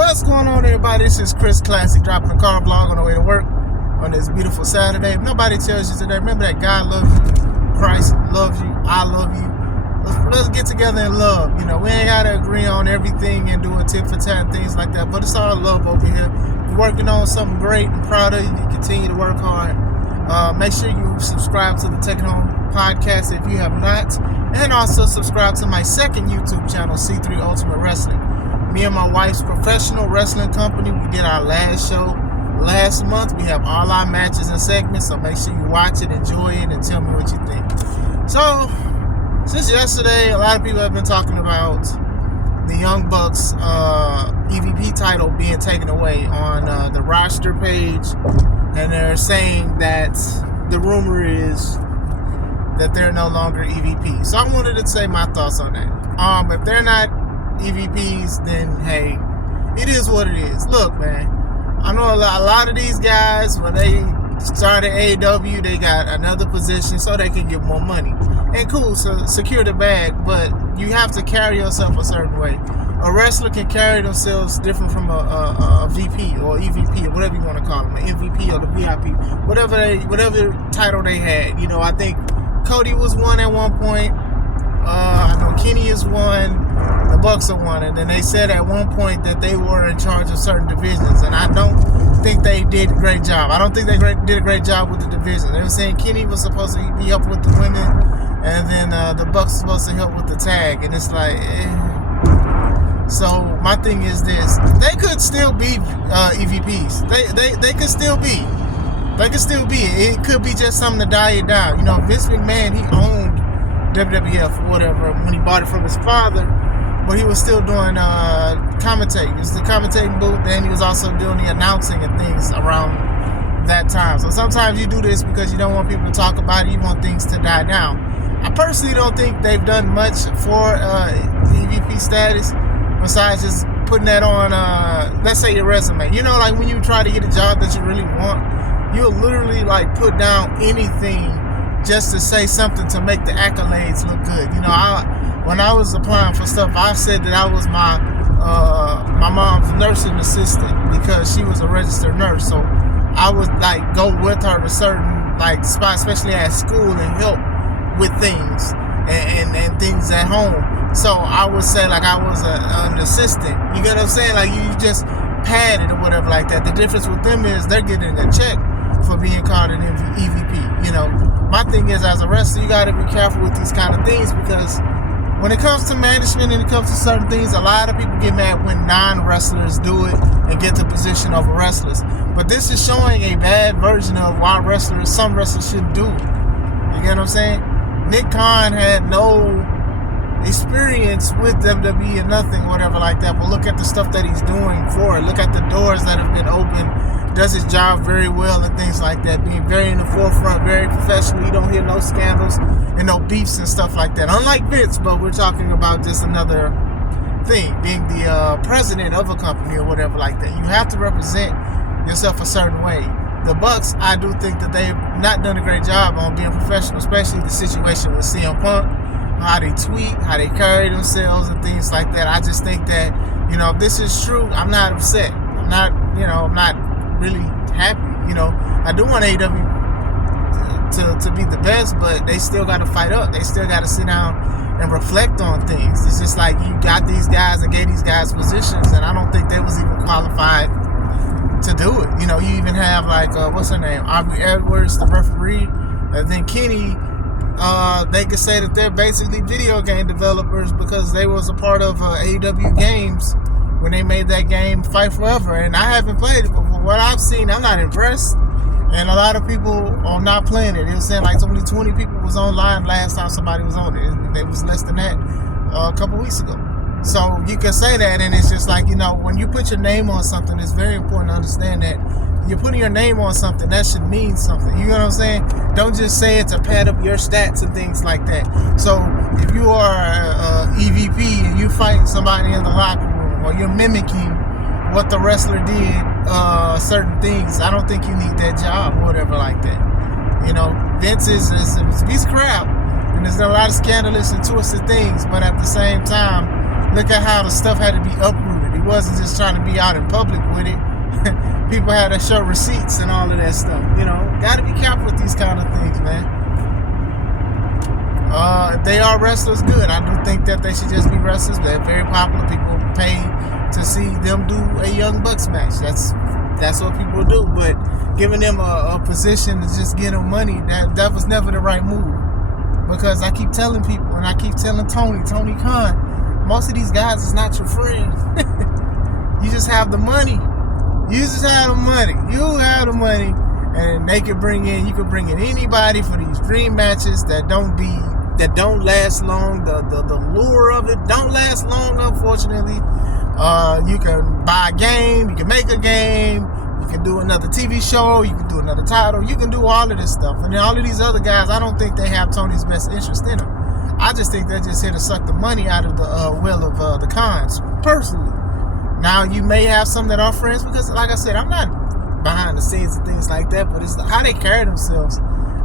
What's going on, everybody? This is Chris Classic, dropping the car vlog on the way to work on this beautiful Saturday. If nobody tells you today, remember that God loves you, Christ loves you, I love you. Let's get together and love. You know, we ain't got to agree on everything and do a tit for tat and things like that, but it's all love over here. You're working on something great. I'm proud of you. You continue to work hard. Make sure you subscribe to the Taking Home podcast if you have not, and also subscribe to my second YouTube channel, C3 Ultimate Wrestling. Me and my wife's professional wrestling company, we did our last show last month. We have all our matches and segments, so make sure you watch it, enjoy it, and tell me what you think. So, since yesterday, a lot of people have been talking about the Young Bucks EVP title being taken away on the roster page, and they're saying that the rumor is that they're no longer EVPs. So I wanted to say my thoughts on that. If they're not EVPs, then hey, it is what it is. Look, man, I know a lot of these guys, when they started AEW, they got another position so they can get more money. And cool, so secure the bag, but you have to carry yourself a certain way. A wrestler can carry themselves different from a VP or EVP or whatever you want to call them, an MVP or the VIP, whatever title they had. You know, I think Cody was one at one point. I know Kenny is one. The Bucks are one, and then they said at one point that they were in charge of certain divisions, and I don't think they did a great job. I don't think they did a great job with the division. They were saying Kenny was supposed to be up with the women, and then the Bucks were supposed to help with the tag, and it's like, So my thing is this: they could still be EVPs. They could still be. They could still be. It could be just something to die it down. You know, Vince McMahon, he owned WWF or whatever when he bought it from his father, but he was still doing commentating. It was the commentating booth, and he was also doing the announcing and things around that time. So sometimes you do this because you don't want people to talk about it. You want things to die down. I personally don't think they've done much for EVP status besides just putting that on, let's say, your resume. You know, like when you try to get a job that you really want, you'll literally like put down anything just to say something to make the accolades look good. You know, when I was applying for stuff, I said that I was my mom's nursing assistant because she was a registered nurse. So I would like go with her to certain like spots, especially at school, and help with things and things at home. So I would say like I was an assistant. You get what I'm saying? Like you just padded or whatever like that. The difference with them is they're getting a check for being called an EVP. You know, my thing is, as a wrestler, you got to be careful with these kind of things, because when it comes to management and it comes to certain things, a lot of people get mad when non-wrestlers do it and get the position over wrestlers. But this is showing a bad version of why some wrestlers shouldn't do it. You get what I'm saying? Nick Khan had no experience with WWE and nothing, whatever like that, but look at the stuff that he's doing for it. Look at the doors that have been opened. Does his job very well and things like that, being very in the forefront, very professional. You don't hear no scandals and no beefs and stuff like that, unlike Vince. But we're talking about just another thing, being the president of a company or whatever like that. You have to represent yourself a certain way. The Bucks, I do think that they've not done a great job on being professional, especially the situation with CM Punk, how they tweet, how they carry themselves and things like that. I just think that, you know, if this is true, I'm not upset. I'm not really happy. You know, I do want AEW to be the best, but they still got to fight up. They still got to sit down and reflect on things. It's just like you got these guys and gave these guys positions, and I don't think they was even qualified to do it. You know, you even have like what's her name, Aubrey Edwards, the referee, and then Kenny. They could say that they're basically video game developers because they was a part of AEW games when they made that game Fight Forever, and I haven't played it, but from what I've seen, I'm not impressed, and a lot of people are not playing it. It was saying like only 20 people was online last time somebody was on it. It was less than that a couple weeks ago. So you can say that, and it's just like, you know, when you put your name on something, it's very important to understand that you're putting your name on something, that should mean something. You know what I'm saying? Don't just say it to pad up your stats and things like that. So if you are a EVP and you fight somebody in the locker room, or you're mimicking what the wrestler did, certain things, I don't think you need that job or whatever like that. You know, Vince is a piece of crap, and there's a lot of scandalous and twisted things, but at the same time, look at how the stuff had to be uprooted. It wasn't just trying to be out in public with it. People had to show receipts and all of that stuff. Gotta be careful with these kind of things, man. If they are wrestlers, good. I do think that they should just be wrestlers. They're very popular. People pay to see them do a Young Bucks match. That's what people do. But giving them a position to just get them money, that was never the right move. Because I keep telling people, and I keep telling Tony Khan, most of these guys is not your friend. You just have the money. You have the money, and they can bring in. You can bring in anybody for these dream matches that don't last long. The lure of it don't last long, unfortunately. You can buy a game. You can make a game. You can do another TV show. You can do another title. You can do all of this stuff. And then all of these other guys, I don't think they have Tony's best interest in them. I just think they're just here to suck the money out of the well of the Khans, personally. Now, you may have some that are friends because, like I said, I'm not behind the scenes and things like that, but it's how they carry themselves.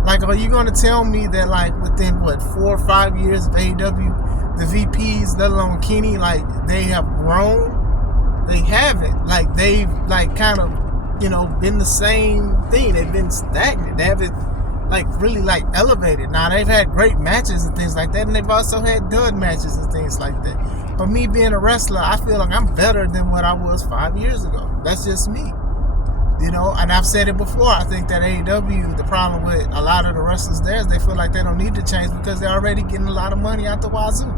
Like, are you going to tell me that, like, within, 4 or 5 years of AEW, the VPs, let alone Kenny, like, they have grown? They haven't. Like, they've, like, kind of, been the same thing. They've been stagnant. They haven't, like, really, like, elevated. Now, they've had great matches and things like that, and they've also had dud matches and things like that. But me being a wrestler, I feel like I'm better than what I was 5 years ago. That's just me. And I've said it before. I think that AEW, the problem with a lot of the wrestlers there is they feel like they don't need to change because they're already getting a lot of money out the wazoo.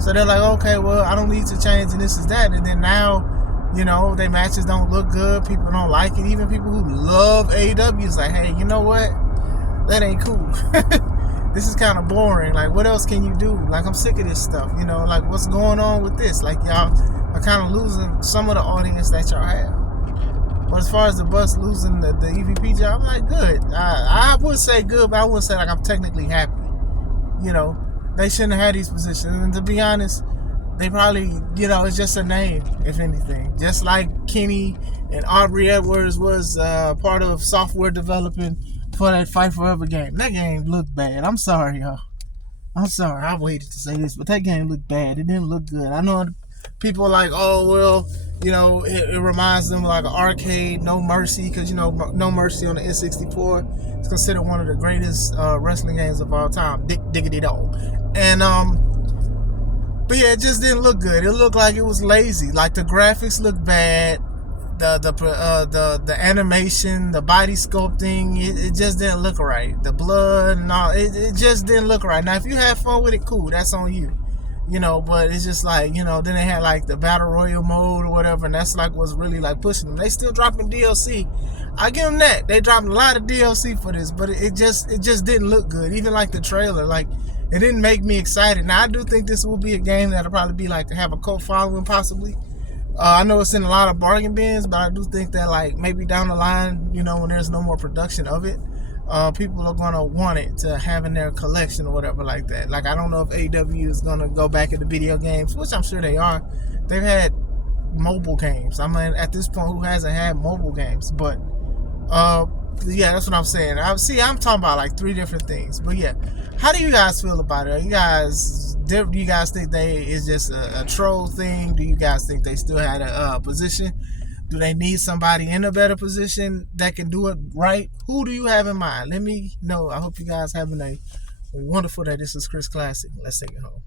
So they're like, okay, well, I don't need to change and this is that. And then now, their matches don't look good. People don't like it. Even people who love AEW is like, hey, you know what? That ain't cool. This is kind of boring. Like, what else can you do? Like, I'm sick of this stuff. Like, what's going on with this? Like, y'all are kind of losing some of the audience that y'all have. But as far as the Bucks losing the EVP job, I'm like, good. I would say good, but I wouldn't say like I'm technically happy. They shouldn't have had these positions. And to be honest, they probably, it's just a name, if anything. Just like Kenny and Aubrey Edwards was part of software developing for that Fight Forever game. That game looked bad. I'm sorry, y'all. I'm sorry. I waited to say this, but that game looked bad. It didn't look good. I know people are like, oh, well, it reminds them of like an arcade No Mercy, because, No Mercy on the N64 is considered one of the greatest wrestling games of all time. Diggity dog. And, but yeah, it just didn't look good. It looked like it was lazy. Like, the graphics looked bad. The animation, the body sculpting, it just didn't look right. The blood and all, it just didn't look right. Now, if you had fun with it, cool, that's on you. But it's just like, then they had like the Battle Royale mode or whatever, and that's like what's really like pushing them. They still dropping DLC. I give them that. They dropped a lot of DLC for this, but it just didn't look good. Even like the trailer, like, it didn't make me excited. Now, I do think this will be a game that'll probably be like to have a cult following, possibly. I know it's in a lot of bargain bins, but I do think that, like, maybe down the line, when there's no more production of it, people are going to want it to have in their collection or whatever like that. Like, I don't know if AEW is going to go back into video games, which I'm sure they are. They've had mobile games. I mean, at this point, who hasn't had mobile games? But, yeah, that's what I'm saying. I'm talking about, like, 3 different things. But, yeah, how do you guys feel about it? Do you guys think it's just a troll thing? Do you guys think they still had a position? Do they need somebody in a better position that can do it right? Who do you have in mind? Let me know. I hope you guys having a wonderful day. This is Chris Classic. Let's take it home.